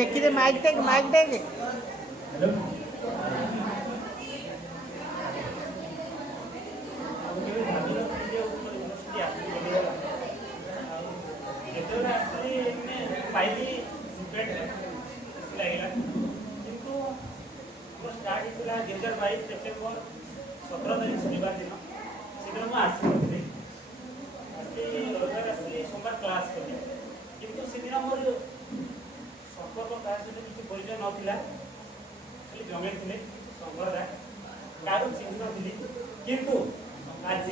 टेकी दे mike take mike take September 17 तारीख शनिवार दिन से आसली रविवार आसली सोमवार क्लास कली किंतु से दिन मोर संपर्क क्या सहित किसी परिचय नाला खाली जमे थे संप्रदाय कार चिन्ह थी किंतु आज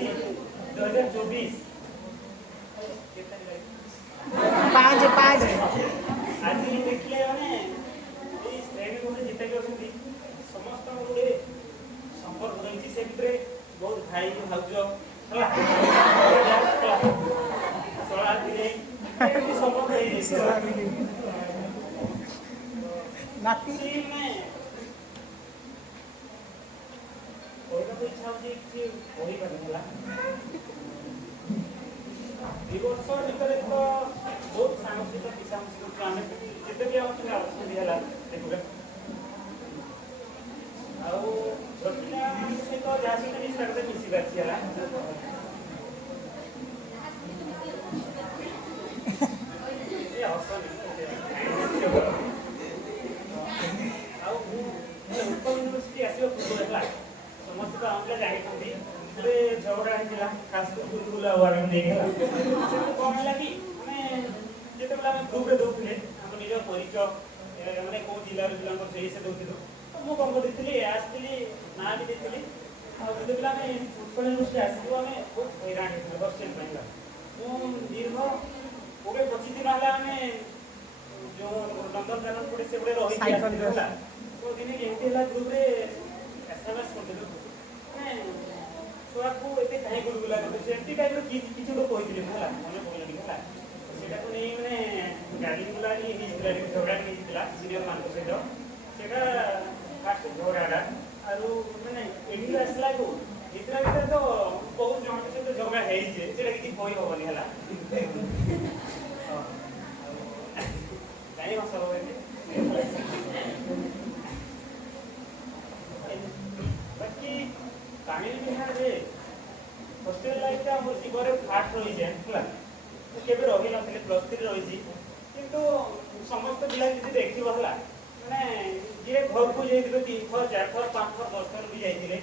2024 आज देखले मैंने श्रेणी गोटे जितकी अच्छी समस्त गोटे संपर्क रही से भितर बहुत भाई भाज इच्छा वर्ष भितर तो बहुत सांसिक पिसांसिक आम जिते भी आलोचना देखा सहित जहाँ सहित मिसी पार्टी यूनिवर्सिटी आसवा पूर्व है समस्त तो आम पे जानते गोटे झगड़ा होता खास बुलबुल आवार्ड कौन है कि मैंने जिते ग्रुप दौले आम निज परिचय मैंने कौ जिलार पिला से दौलू ମୁଁ କ'ଣ କରିଥିଲି ଆସିଥିଲି ନାଁ ବି ଦେଇଥିଲି ଆଉ ଯେତେବେଳେ ଆମେ ଉତ୍କଳ ୟୁନିଭର୍ସିଟି ଆସିଲୁ ଆମେ ବହୁତ ହଇରାଣ ହେଇଥିଲୁ ହଷ୍ଟେଲ ପାଇଁକା ମୁଁ ଦୀର୍ଘ 20-25 ଦିନ ହେଲା ଆମେ ଯେଉଁ ନନ୍ଦନକାନନ ପଟେ ସେପଟେ ରହିକି ଆସିଥିଲୁ ହେଲା ତ ଦିନେ ଏମିତି ହେଲା ଗ୍ରୁପରେ SMS କରିଥିଲୁ ମାନେ ଛୁଆକୁ ଏତେ କାହିଁ ଗୁଲଗୁଲା କରୁଛୁ ଏମିତି ଟାଇପ୍ର କିଛି ଗୋଟେ କହିଥିଲି ହେଲା ମନେ ପଡ଼ିଲାନି ହେଲା ସେଇଟାକୁ ନେଇ ମାନେ ଗାଡ଼ି ଗୁଲା ହେଇଥିଲା ଝଗଡ଼ା ହେଇଥିଲା ସିନିୟରମାନଙ୍କ ସହିତ ସେଇଟା फास्ट झगड़ा आरु माने एडी आसला को इतना भीतर तो बहुत जन के सहित झगड़ा है जे सेटा किछि कोई होबनी हला काई हसब बाकी तामिल बिहार रे हॉस्टल लाइफ का हमर जीवन फास्ट रही जाय हला केबे रहि नथिले +3 रही जी किंतु समस्त पिला जति देखिबो हला माने जे घर को जाइए 3 थर 4 थर 5 थर 10 थर भी जाइए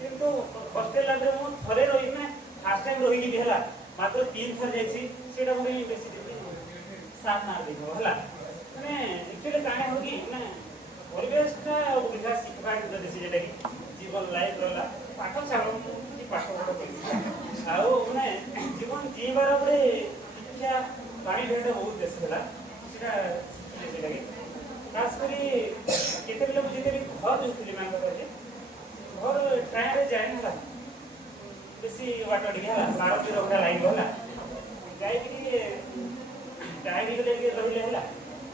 किंतु हॉस्टेल लाइफ में थरे रही मैं फास्ट टाइम रही है मात्र 3 थर जाइए सेटा मोर बेसी साथ ना देखो हला माने एक्चुअली काहे हो कि ना परिवेशटा विकास शिखा देसी जेटा कि जीवन लाइफ रला पाठ छाड़ कि पाठ पढ आउ माने जीवन जीवार रे शिक्षा पानी भेट बहुत देश हला सेटा जेटा कि खास करी केते बेले मुझे तेरी घर जोतली मांग करे घर ट्रेन रे जाए ना बेसी वाटर दिया सारा भी रोका लाइन होला जाई कि टाइम के लेके रहिले होला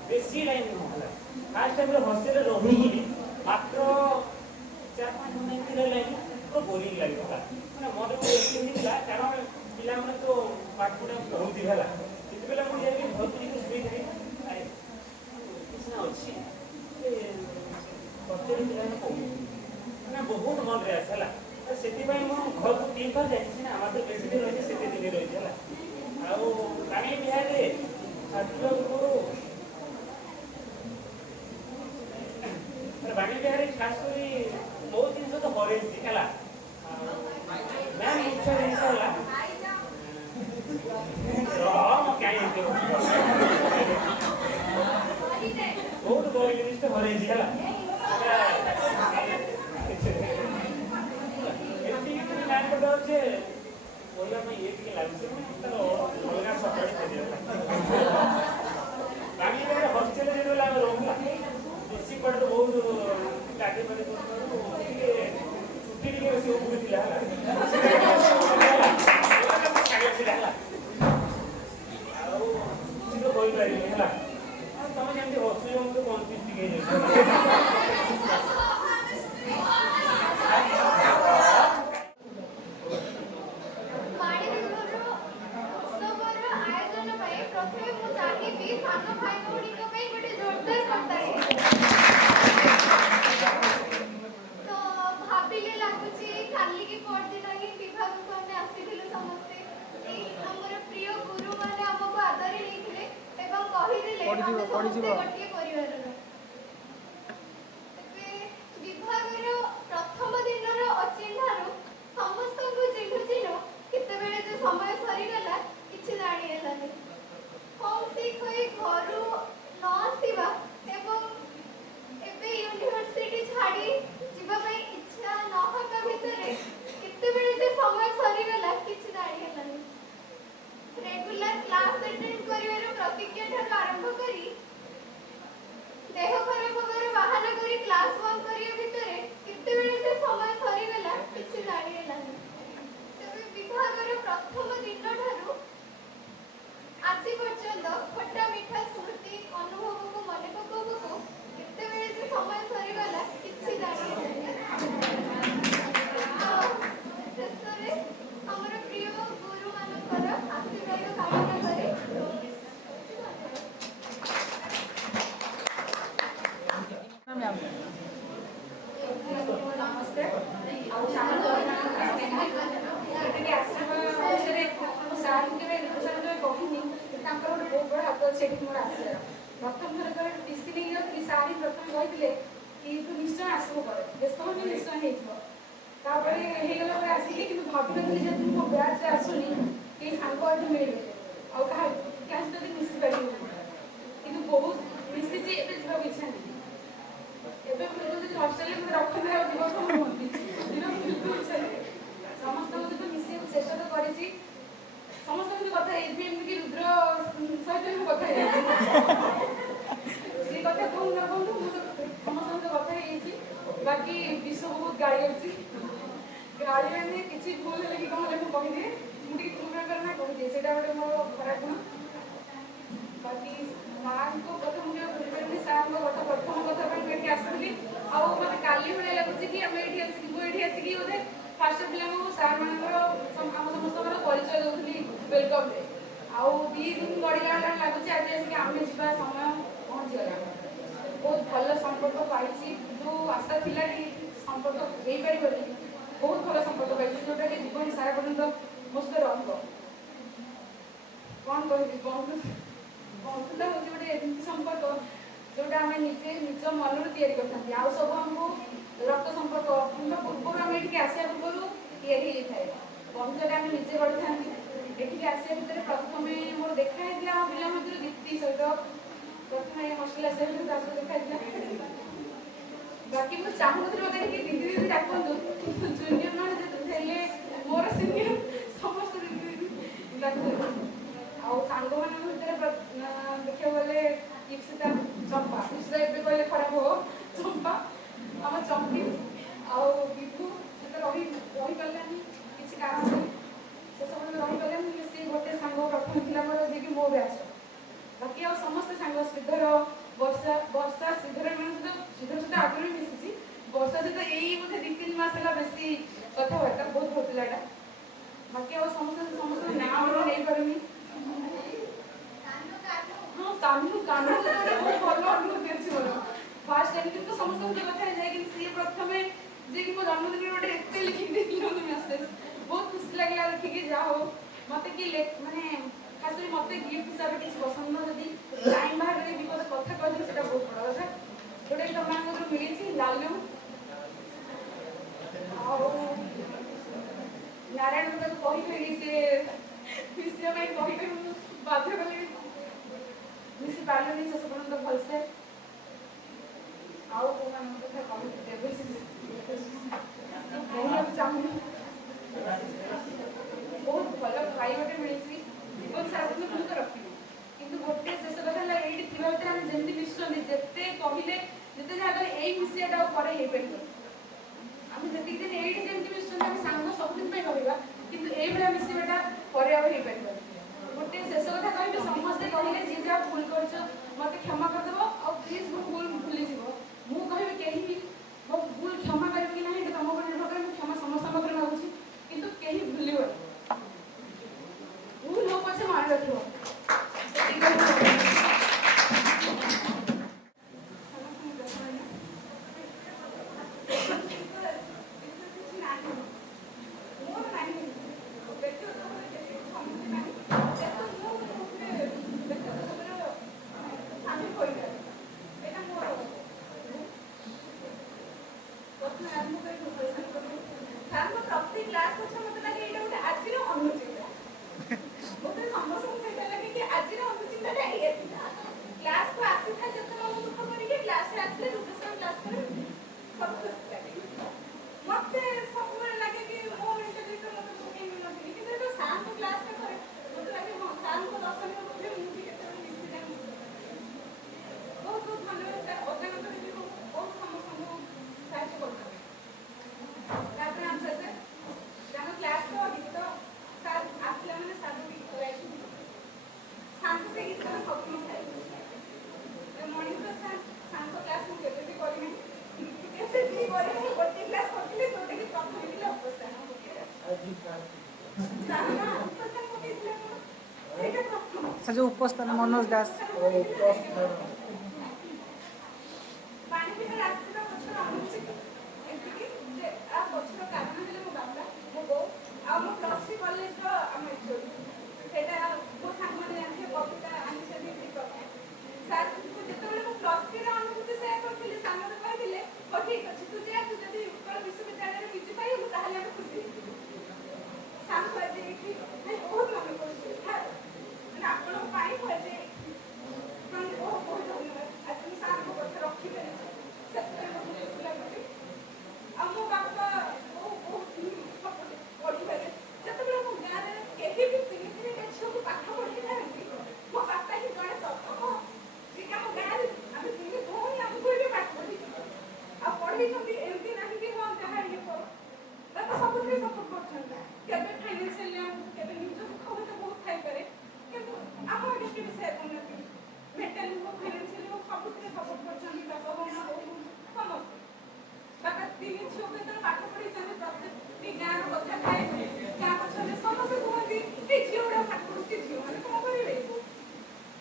बेसी लाइन न होला फास्ट टाइम रे हॉस्टल रे रही मात्र 4-5 घंटा के लाइन तो बोरिंग लागि होला माने मोर को एसी निला कारण पिला माने तो पाठ पढा बहुत दी होला केते बेले मुझे जाई घर को सुई दे अच्छी बहुत मन रहा है से घर को 3 बार जाइए ना मात्र बेसी दिन रही से दिन रही है आनी बिहार बाणी बिहार खास कर बहुत जिन तो हर मैम मुख्य जिन बहुत बड़ी जिनिस हर हस्टेल बेसी पट बहुत गाड़ी छुट्टी बेसी उगुला है तुम जमी हसुच कन्फ्यूज आयोजन प्रथम मुझे सानो भाई भौणी गोटे जोरदार करता तो भाविले लगुच काली की परदिन ही विभाग को आम आसीलु समस्ते हमर प्रिय गुरु मैंने आमको आदरी नहीं कहीदेले आम समस्ते गोटे परिवार विभागर प्रथम दिन अचिन्हारू समस्त को चिन्हु चिन्हु केतबेले जो समय सरीगला किछि जानी हेलानी हम सिख घर न आसवा एवं एबे यूनिवर्सिटी छाड़ी जीवा पई इच्छा न होगा भितरे केतबेले जो समय सरीगला किछि जानी हेलानी रेगुलर क्लास अटेंड करिवार प्रतिज्ञा ठार आरंभ करी देह खराब होबार बाहाना करी क्लास बंद करिया भितरे केतबेले जो समय सरीगला किछि जानी हेलानी तबे विभागर प्रथम दिन ठारू आज पर्यंत खट्टा मीठा स्मृति अनुभव को मन पकाबू केतबेले जो समय सरीगला किछि जानी शेषरे हमर प्रिय गुरु मानकर आशीर्वाद कामना करी नमस्ते बहुत बड़ा हाथ अच्छे मोर आसार प्रथम थर डीसी नहीं सारी प्रथम कहते कि तू निश्चय आसबू कर व्यस्त भी निश्चय होगला आसिक कि भावी नी तुम मो ब्याच आसुनी कई सांग मिले क्या मिसी पार कि बहुत मिसी जा इच्छा नहीं हस्टेल में रखते दिवस बिल्कुल इच्छा नहीं समस्त सहित मिसे चेष्टा तो करी समस्त कथा एमती रुद्र सहित कथा सी कथा कहूँ न कहूँ समस्त कथा बाकी विश्व बहुत गाड़ी गाड़ी मैंने किसी भूल है कि कौन मुझे कहीदे मुझे चुप करना कहीदे से गोटे मोर खराब गुण बाकी माँ को कथा मुझे भूलि सार कथा प्रथम कथा आसली आउ मत काली भाई लगुच कि आम ये आसिक बोधे फास्ट पिला सार मान समस्त परिचय दूसरी वेलकम रे आउ दी दिन बढ़िया लगुच आज आसिक आम जा समय पहुँचीगला बहुत भल संपर्क पाई जो आशा थिला कि संपर्क हो पार बहुत भल संपर्क पाई जोटा कि जीवन सारा पर्यटन मो सहित कौन कह बंधुता हूँ गोटे एमती संपर्क जोटा आम निजे निज मन करते आउ सब आमको रक्त संपर्क कि पूर्व आम ये आसा पूर्व या बंधुता आम निजे गढ़ी था ये आसा भितर प्रथम मोर देखा पिला मध्य दीप्ति सहित प्रथम हस्टेल आसा देखा बाकी मुझे चाहूनी मत दीदी दीदी डाकतु जूनियर मैंने मोर सीनियर समस्त दीदी दीदी डाकतु आउ सांग मान भितर देखा गले इप्सिता चंपा इप्सिता एवं कहले खराब हो चंपा आम चंपी आउ विभू से रही पारानी किसी कारण से सब रही पारानी सी गोटे सांग प्रथम थी मोर जी मो ब्याच बाकी आ समस्त सांग श्रीधर वर्षा वर्षा श्रीधर श्रीधर सहित आगे भी मिसी वर्षा सहित यही बोधे 2-3 मास है बेसी कथबार्ता बहुत भल पिलाटा बाकी आ समस्त समस्त नाम नहीं पारनी हाँ कानू कानू बहुत भल अनुभूति अच्छी मोर फास्ट टाइम तो समस्त कथा जाए कि सी प्रथम जे कि मो जन्मदिन गोटे एत लिखिक मत मेसेज बहुत खुशी लगे लिखिक जा हो मत कि माने खास कर मत गिफ्ट हिसाब से किसी पसंद जदि टाइम बाहर करके विपद कथा कहते हैं बहुत बड़ा कथा जोटा कि तुम मिली लालू नारायण कही से विषय में कही बाध्य कले मिसी पारे शेष पर्यटन भलसे आउ कौन कथा चाहूँ बहुत भल खाइबाटे मिली जीवन सारा तो रखी कि गोटे शेष कथा ये जमी मिशुँच जिते कहले जिते जगह यही मिसियाटा पर आम जी दिन ये जमी मिशुँच आम सांग सबुदिन रहा कि ये मिसवाटा पर पार गोटे शेष कथा कह समस्ते कहले जी जहाँ भूल कर मत क्षमा करदेव आ प्लीज मो भूल भूली मु कह कहीं मो भूल क्षमा कर कि ना तुम पर निर्भर कर क्षमा समस्त मांगुची किंतु कहीं भूल भूल हो पचे मान रख ସେ ଯେଉଁ ଉପସ୍ଥାନ ମନୋଜ ଦାସ ପାଣି ଭିତରେ ଆସିବା ପଛର ଅନୁଭୂତି ଏତିକି ଯେ ଆ ପଛର କାରଣ ହେଲେ ମୋ ବାପା ମୋ ବୋଉ ଆଉ ମୋ +3 କଲେଜର ଆମ ଏଚୋଡି ସେଇଟା ମୋ ସାଙ୍ଗମାନେ ଜାଣିଥିବେ କବିତା ଆଣିଛନ୍ତି ସାର୍ ଯେତେବେଳେ ମୁଁ +3ର ଅନୁଭୂତି ସେୟାର କରିଥିଲି ସାର୍ ମୋତେ କହିଥିଲେ ହଉ ଠିକ୍ ଅଛି ତୁ ଯା ତୁ ଯଦି ଉତ୍କଳ ବିଶ୍ୱବିଦ୍ୟାଳୟରେ ପିଜି ପାଇବୁ ତାହେଲେ ଆମେ ଖୁସି ହେଇଯିବୁ। ସାର୍ଙ୍କୁ ଆଜି ଏଇଠି ବହୁତ ମନେ କରୁଛି ସାର୍ ମାନେ ଆପଣଙ୍କ ପାଇଁ ମୁଁ ଆଜି ଆପଣଙ୍କୁ ବହୁତ ବହୁତ ଧନ୍ୟବାଦ ଆଜି ମୁଁ ସାର୍ଙ୍କ କଥା ରଖିପାରିଛି ସେଥିପାଇଁ ମୋତେ ଖୁସି ଲାଗୁଛି। ଆଉ ମୋ ବାପା ବହୁତ ସପୋର୍ଟ ପଢ଼ିବାରେ ଯେତେବେଳେ ମୋ ଗାଁରେ କେହି ବି 3 ଝିଅକୁ ପାଠ ପଢ଼େଇନାହାନ୍ତି ମୋ ବାପା ହିଁ ଜଣେ ପ୍ରଥମ ଯିଏକି ଆମ ଗାଁରେ ଆମେ 3 ଭଉଣୀ ଆମକୁ ବି ପାଠ ପଢ଼େଇଛନ୍ତି ଆଉ ପଢ଼େଇଛନ୍ତି ଏମିତି ନାହିଁ କି ହଁ ଯାହା ଇଏ କର ବାପା ସବୁଥିରେ ସପୋର୍ଟ କରୁଛନ୍ତି କେବେ ଫାଇନାନ୍ସିଆଲି ଆମକୁ କେବେ ନିଜ ଦୁଃଖ ମଧ୍ୟ ବହୁତ ଥାଇପାରେ କିନ୍ତୁ ଆମ ଆଗେ କେବେ ସେୟାର କରୁନାହାନ୍ତି ମେଣ୍ଟାଲି ହଉ ଫାଇନାନ୍ସିଆଲି ହଉ ସବୁଥିରେ ସପୋର୍ଟ କରୁଛନ୍ତି ବାପା ବୋଉ ସମସ୍ତେ ବାପା 3 ଝିଅକୁ ଯେତେବେଳେ ପାଠ ପଢ଼େଇଛନ୍ତି ପ୍ରତ୍ୟେକଟି ଗାଁର କଥା ଥାଏ ଗାଁ ପଛରେ ସମସ୍ତେ କୁହନ୍ତି ଏ ଝିଅ ଗୁଡ଼ା ପାଠ ପଢ଼ୁଛି ଝିଅମାନେ କ'ଣ କରିବେ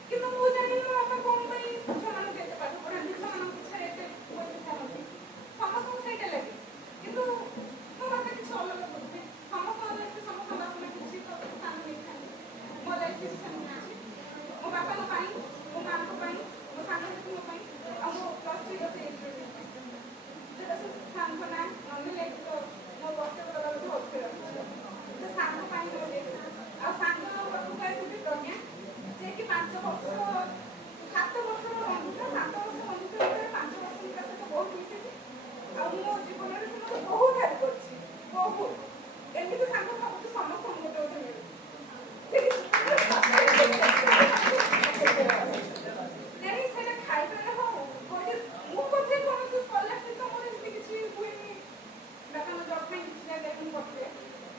କିନ୍ତୁ ମୁଁ ଜାଣିନି ମୋ ବାପା କ'ଣ ପାଇଁ ଝିଅମାନଙ୍କୁ ଏତେ ପାଠ ପଢ଼ାନ୍ତି ଝିଅମାନଙ୍କ ପିଛରେ ଏତେ ପଇସା ଥାନ୍ତି ସମସ୍ତଙ୍କୁ ସେଇଟା ଲାଗେ କିନ୍ତୁ ମୋ ବାପା କିଛି ଅଲଗା କରୁଛି ସମସ୍ତଙ୍କ ଲାଇଫରେ ସମସ୍ତଙ୍କ ବାପା ମା କିଛି ସ୍ଥାନ ନେଇଥାନ୍ତି ମୋ ଲାଇଫରେ ବି ସେମିତି ଅଛି ମୋ ବାପାଙ୍କ ପାଇଁ ମୋ ମାଆଙ୍କ ପାଇଁ ମୋ ସାଙ୍ଗସାଥିଙ୍କ ପାଇଁ ଆଉ ମୋ +3ର ସେ ସେଟା ସେ ସାଙ୍ଗ ନା ନହେଲେ ମୋ ବର୍ଷ ଗଲାବେଳକୁ ଅକ୍ଷର ସେ ସାଙ୍ଗ ପାଇଁ ମୋ ଆଉ ସାଙ୍ଗ ପାଖକୁ ଆସିବି ପ୍ରଜ୍ଞା ଯିଏକି 5 ବର୍ଷ 7 ବର୍ଷର ବନ୍ଧୁତା 7 ବର୍ଷ ବନ୍ଧୁତା ଭିତରେ 5 ବର୍ଷ ତା ସହିତ ବହୁତ ମିଶିଛି ଆଉ ମୋ ଜୀବନରେ ସେ ମୋତେ ବହୁତ ହେଲ୍ପ କରିଛି ବହୁତ ଏମିତି ସାଙ୍ଗ ଭାବୁଛି ସମସ୍ତଙ୍କୁ ଗୋଟେ ଗୋଟେ ମିଳୁଛି ନାଇଁ ସେଇଟା ଖାଇବାରେ ହଉ ମୁଁ ବୋଧେ କୌଣସି ସ୍କଲାରସିପ୍ ତ ମୋର ଏମିତି କିଛି ହୁଏନି ବାପାଙ୍କ ଜବ୍ ପାଇଁ କିଛି ଜାଗାରେ ମୁଁ ପଠେ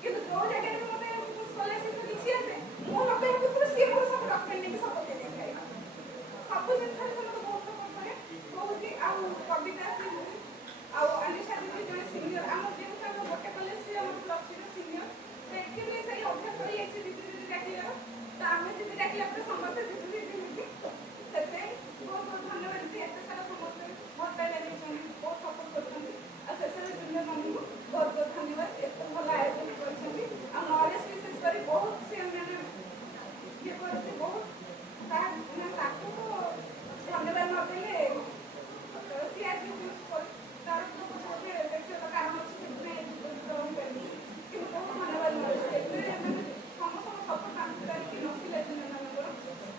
କିନ୍ତୁ ଯୋଉ ଜାଗାରେ ମୋତେ ସ୍କଲାରସିପ୍ କିଛି ଆସେ ମୁଁ ଲଗାଇବା ଭିତରେ ସିଏ ମୋର ସବୁ ଡକ୍ୟୁମେଣ୍ଟ ନେଇକି ସବୁ ପକେଇ ଦେଇଥାଏ ସବୁ ଜିନିଷରେ ସେ ମୋତେ ବହୁତ ସପୋର୍ଟ କରେ କହୁଛି ଆଉ କବିତା ଆସି ଆଉ ଅନିଶା ଦିଦି ଜଣେ ସିନିୟର ଆମ ଯେହେତୁ ଆମ ଗୋଟେ କଲେଜ ସିଏ ଆମ +3ର ସିନିୟର ତ ଏଠି ବି ସେଇ ଅଭ୍ୟାସ ରହିଯାଇଛି ଦିଦି ଦିଦି ଡାକିବାର ତ ଆମେ ଦିଦି ଡାକିଲା ପରେ ସମସ୍ତେ ଦିଦି ଦିଦି ଦିଦି ସେଥିପାଇଁ ବହୁତ ବହୁତ ଧନ୍ୟବାଦ ଦିଦି ଏତେ ସାରା ସମସ୍ତେ ଭଲ ପାଇବା ଦେଇଛନ୍ତି ବହୁତ ସପୋର୍ଟ କରୁଛନ୍ତି ଆଉ ଶେଷରେ ଜୁନିୟର ମାନଙ୍କୁ ବହୁତ ବହୁତ ଧନ୍ୟବାଦ ଏତେ ଭଲ ଆୟୋଜନ କରିଛନ୍ତି ଆଉ ନଲେଜ ବିଶେଷ କରି ବହୁତ ସେ ମାନେ ଇଏ କରିଛି ବହୁତ ତାକୁ ଧନ୍ୟବାଦ ନଦେଲେ ସିଏ ଆଜି ତାର ଗୋଟେ ବ୍ୟକ୍ତିଗତ କାରଣ ଅଛି ସେଥିପାଇଁ ରହିପାରିବି କିନ୍ତୁ ବହୁତ ଧନ୍ୟବାଦ ମିଳୁଛି ଏଥିରେ ମାନେ ସମସ୍ତଙ୍କ ସପୋର୍ଟ ଆଣିପାରିକି ନଥିଲା ଜୁନିୟରମାନଙ୍କର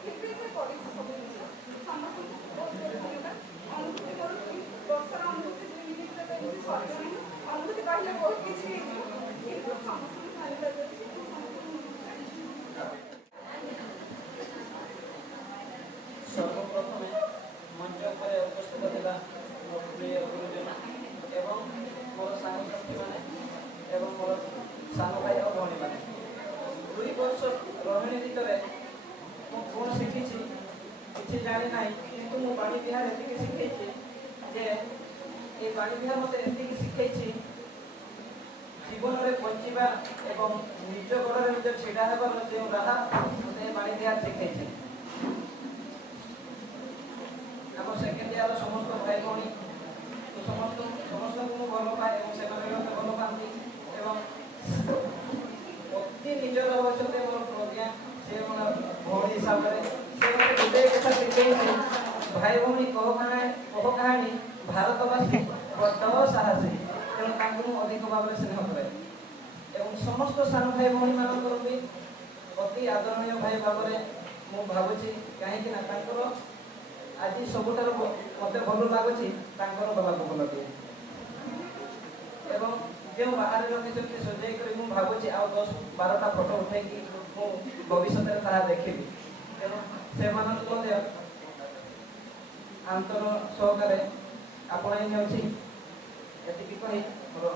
କିନ୍ତୁ ସେ କରିଛି ସବୁ ଜିନିଷ ସମସ୍ତଙ୍କୁ ବହୁତ ବହୁତ ଧନ୍ୟବାଦ ଅନୁଭୂତି କରୁଛି ବର୍ଷର ଅନୁଭୂତି 2 ମିନିଟ୍ରେ ତ ଏମିତି ସରିବନି ଅନୁଭୂତି କହିଲେ ବହୁତ କିଛି ହେଇଯିବ କିନ୍ତୁ ସମସ୍ତଙ୍କୁ ଧନ୍ୟବାଦ ଦେଉଛି ସର୍ବପ୍ରଥମେ ମଞ୍ଚ ଉପରେ ଉପସ୍ଥିତ ଥିବା ମୋ ପ୍ରିୟ ଗୁରୁଜନ ଏବଂ ମୋର ସାଙ୍ଗସାଥିମାନେ ଏବଂ ମୋର ସାନ ଭାଇ ଓ ଭଉଣୀମାନେ 2 ବର୍ଷ ରହଣି ଭିତରେ ମୁଁ କ'ଣ ଶିଖିଛି କିଛି ଜାଣି ନାହିଁ କିନ୍ତୁ ମୁଁ ବାଣୀ ବିହାର ଏତିକି ଶିଖେଇଛି ଯେ এই ବାଣୀ ବିହାର ମୋତେ ଏତିକି ଶିଖେଇଛି ଜୀବନରେ ବଞ୍ଚିବା ଏବଂ ନିଜ ଗୋଡ଼ରେ ନିଜ ଛିଡ଼ା ହେବାର ଯେଉଁ ରାହା ମୋତେ ଏ ବାଣୀ ବିହାର ଶିଖେଇଛି। ଆମ ସେକେଣ୍ଡ ଇୟରର ସମସ୍ତ ଭାଇ ଭଉଣୀ ସମସ୍ତଙ୍କୁ ମୁଁ ଭଲ ପାଏ ଏବଂ ସେମାନେ ମୋତେ ଭଲ ପାଆନ୍ତି ଏବଂ ଅତି ନିଜର ହେଉଛନ୍ତି ମୋର ପ୍ରଜ୍ଞା ସେ ମୋର ଭଉଣୀ ହିସାବରେ ସେ ମୋତେ ଗୋଟିଏ କଥା ଶିଖେଇଛି ଭାଇ ଭଉଣୀ କହ କାହାଣୀ ଭାରତବାସୀ ବଡ଼ ସାହସୀ ତେଣୁ ତାଙ୍କୁ ମୁଁ ଅଧିକ ଭାବରେ ସ୍ନେହ କରେ ଏବଂ ସମସ୍ତ ସାନ ଭାଇ ଭଉଣୀମାନଙ୍କର ବି ଅତି ଆଦରଣୀୟ ଭାଇ ଭାବରେ ମୁଁ ଭାବୁଛି କାହିଁକି ନା ତାଙ୍କର ଆଜି ସବୁଠାରୁ ମୋତେ ଭଲ ଲାଗୁଛି ତାଙ୍କର ବାହାଘର ଭଲ ଏବଂ ଯେଉଁ ବାହାରେ ରଖିଛନ୍ତି ସଜେଇ କରି ମୁଁ ଭାବୁଛି ଆଉ 10-12ଟା ଫଟୋ ଉଠେଇକି ମୁଁ ଭବିଷ୍ୟତରେ ତାହା ଦେଖିବି ତେଣୁ ସେମାନଙ୍କୁ ମଧ୍ୟ ଆନ୍ତର ସହକାରେ ଆପଣେଇ ନେଉଛି ଏତିକି କହି ମୋର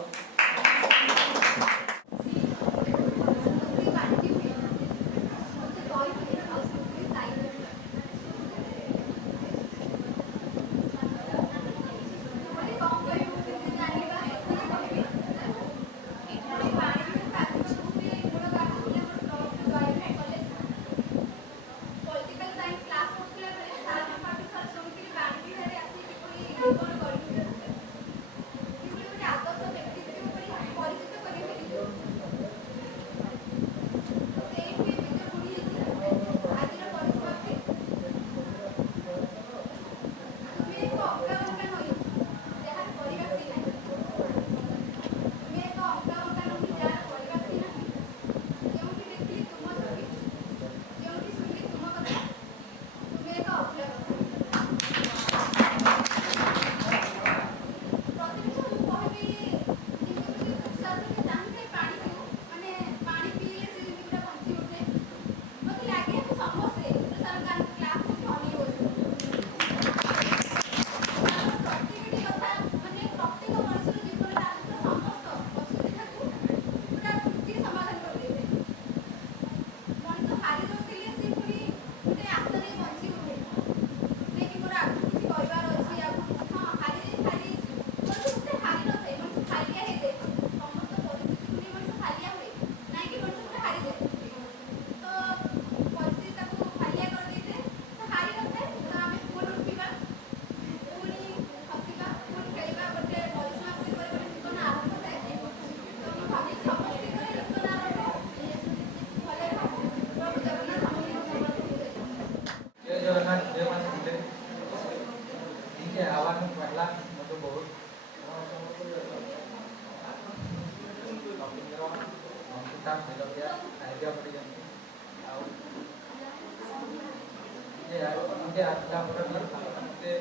ନିଜେ ଆସିଲା ପରେ ବି ମୋତେ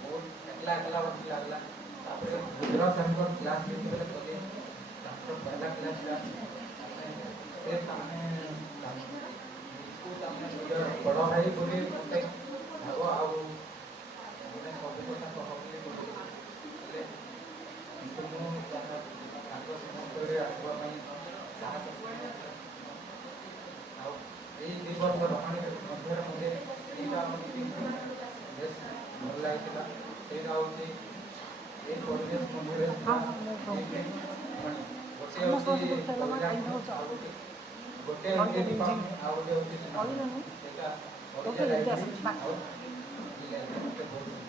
ବହୁତ ଏକଲା ଏକଲା ବସି ଲାଗିଲା। ତାପରେ ଗୁଜୁରାଟ ସାର୍ଙ୍କର କ୍ଲାସ୍ ଯେତେବେଳେ କଲେ ତାଙ୍କର ପହଲା କ୍ଲାସ୍ଟା ସେ ତାମାନେ ନିଜକୁ ତାମାନେ ନିଜର ବଡ଼ ଭାଇ ବୋଲି ମୋତେ ଭାବ ଆଉ ମାନେ ସବୁ କଥା କହ ବୋଲି କହିଲେ। କିନ୍ତୁ ମୁଁ ତାଙ୍କ ସମ୍ମୁଖରେ ଆସିବା ପାଇଁ ସାହସ କରିନଥିଲି। ଆଉ ଏଇ 2 ବର୍ଷ ରହଣି ମଧ୍ୟରେ ମୋତେ ଏଇଟା ମୋତେ ବେଶ ଭଲ ଲାଗିଥିଲା। ସେଇଟା ହେଉଛି ଏଇ ପରିବେଶ ମଧ୍ୟରେ ଗୋଟେ ହେଉଛି ଗୋଟେ ହେଉଛି ଦୀପାବଳି ଆଉ ଗୋଟେ ହେଉଛି ସେଇଟା ବଢ଼ିଆ ଲାଗିଛି ଆଉ ମୋତେ ବହୁତ